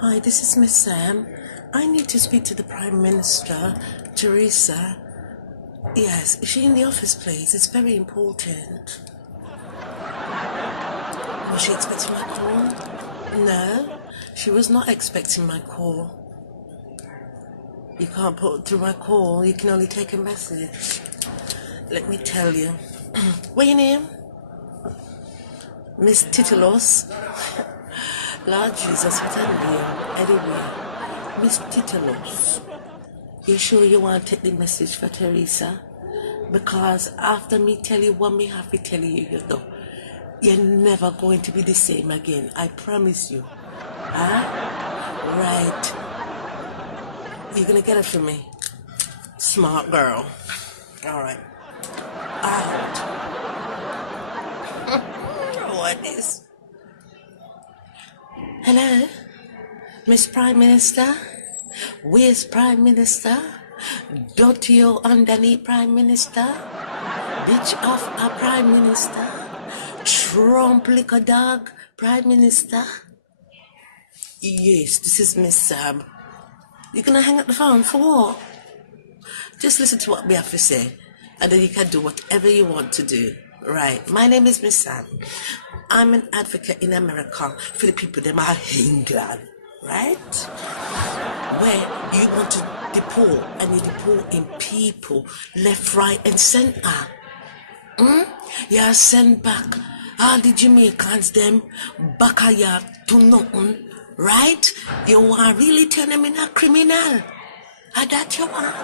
Hi, this is Miss Sam. I need to speak to the Prime Minister, Teresa. Yes, is she in the office, please? It's very important. Was she expecting my call? No, she was not expecting my call. You can't put through my call, you can only take a message. Let me tell you. What's your name? Miss Titulos? Lord Jesus, what a name. Anyway, Miss Titulos, you sure you want to take the message for Teresa? Because after me tell you what me have to tell you, you know, you're never going to be the same again. I promise you. Huh? Right. You're gonna get it for me. Smart girl. Alright. Out. What is? Hello? Miss Prime Minister? Where's Prime Minister? Don't you underneath Prime Minister? Bitch of a Prime Minister? Trump liquor dog Prime Minister? Yes, this is Miss Sam. You're gonna hang up the phone for what? Just listen to what we have to say, and then you can do whatever you want to do. Right. My name is Miss Sam. I'm an advocate in America for the people that are England, right? Where you want to deport, and you deporting people left, right, and center. You send back all the Jamaicans them back here to nothing, right? You want to really turn them into a criminal? And that you want?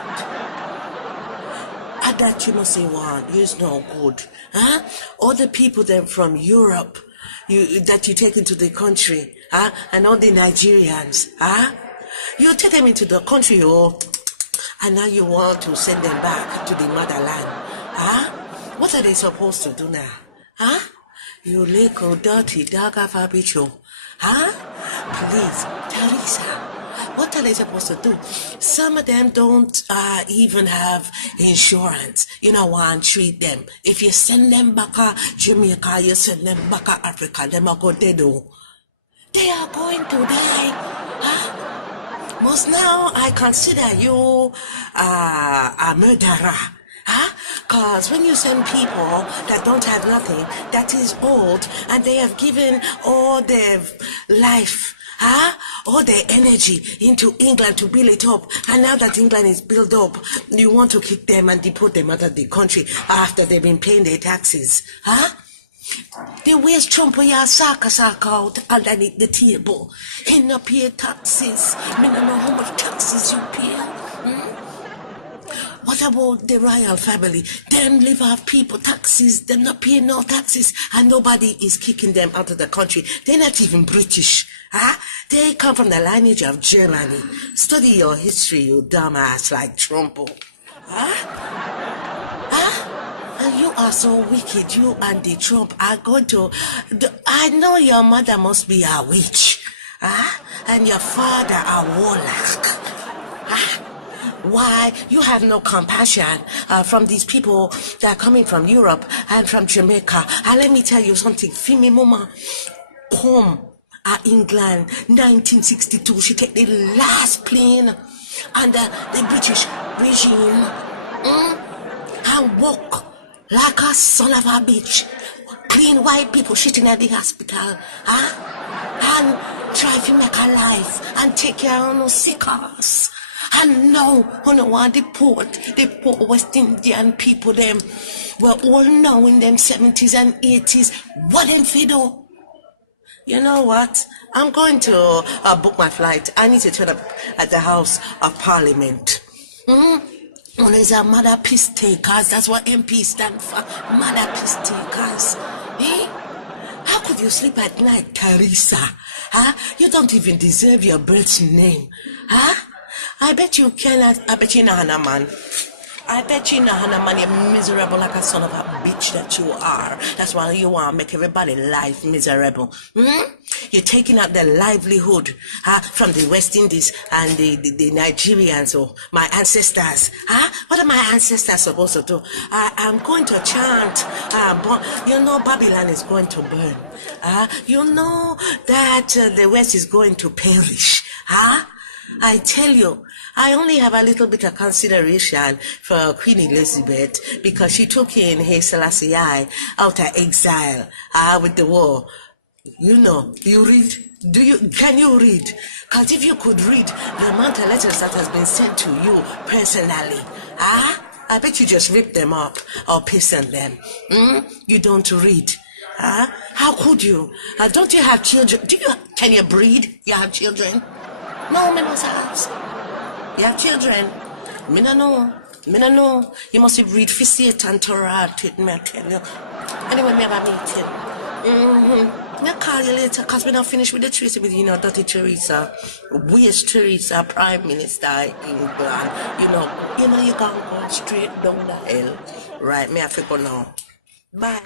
And that you must say want, you's no good. Huh? All the people then from Europe that you take into the country, huh? And all the Nigerians, huh? You take them into the country, and now you want to send them back to the motherland, huh? What are they supposed to do now? Huh? You little dirty dog of a bitch, huh? Please, Teresa, what are they supposed to do? Some of them don't even have insurance. You know why treat them. If you send them back to Jamaica, you send them back to Africa, them are going to do. They are going to die, huh? Most now I consider you a murderer. Huh? Cause when you send people that don't have nothing, that is old, and they have given all their life, all their energy into England to build it up, and now that England is built up, you want to kick them and deport them out of the country after they've been paying their taxes, huh? The waste Trump ya sack out underneath the table. He no pay taxes. Me no know how much taxes you pay. What about the royal family? Them live off people taxes, them not paying no taxes, and nobody is kicking them out of the country. They're not even British. Huh? They come from the lineage of Germany. Study your history, you dumbass like Trump. And you are so wicked, you and the Trump are going to... I know your mother must be a witch. And your father a warlock. Why you have no compassion from these people that are coming from Europe and from Jamaica? And let me tell you something. Fimi mama come England 1962. She take the last plane under the British regime and walk like a son of a bitch. Clean white people shitting at the hospital, and try to make a life and take care of no sick ass. And now, who no want the poor West Indian people, them were all now in them 70s and 80s. What them fido? You know what? I'm going to book my flight. I need to turn up at the House of Parliament. When there's a mother piss takers, that's what MP stand for. Mother piss takers. How could you sleep at night, Teresa? You don't even deserve your birth's name. I bet you cannot. I bet you know, man. I bet you know how man, you're miserable like a son of a bitch that you are. That's why you want to make everybody life miserable. You're taking out their livelihood from the West Indies and the Nigerians or my ancestors. What are my ancestors supposed to do? I'm going to chant. You know Babylon is going to burn. You know that the West is going to perish. I tell you, I only have a little bit of consideration for Queen Elizabeth because she took in Haile Selassie out of exile with the war. You know, you read. Can you read? Because if you could read the amount of letters that has been sent to you personally, I bet you just rip them up or piss on them. You don't read. How could you? Don't you have children? Can you breed? You have children? No, me must ask. You have children? Me no know. You must have read for Satan, Torah, me I tell you. Anyway, me have a meeting. I'll call you later because we're not finished with the Teresa with, Dirty Teresa, Waste Teresa, Prime Minister England. You can't go straight down the hill. Right, me have to go now. Bye.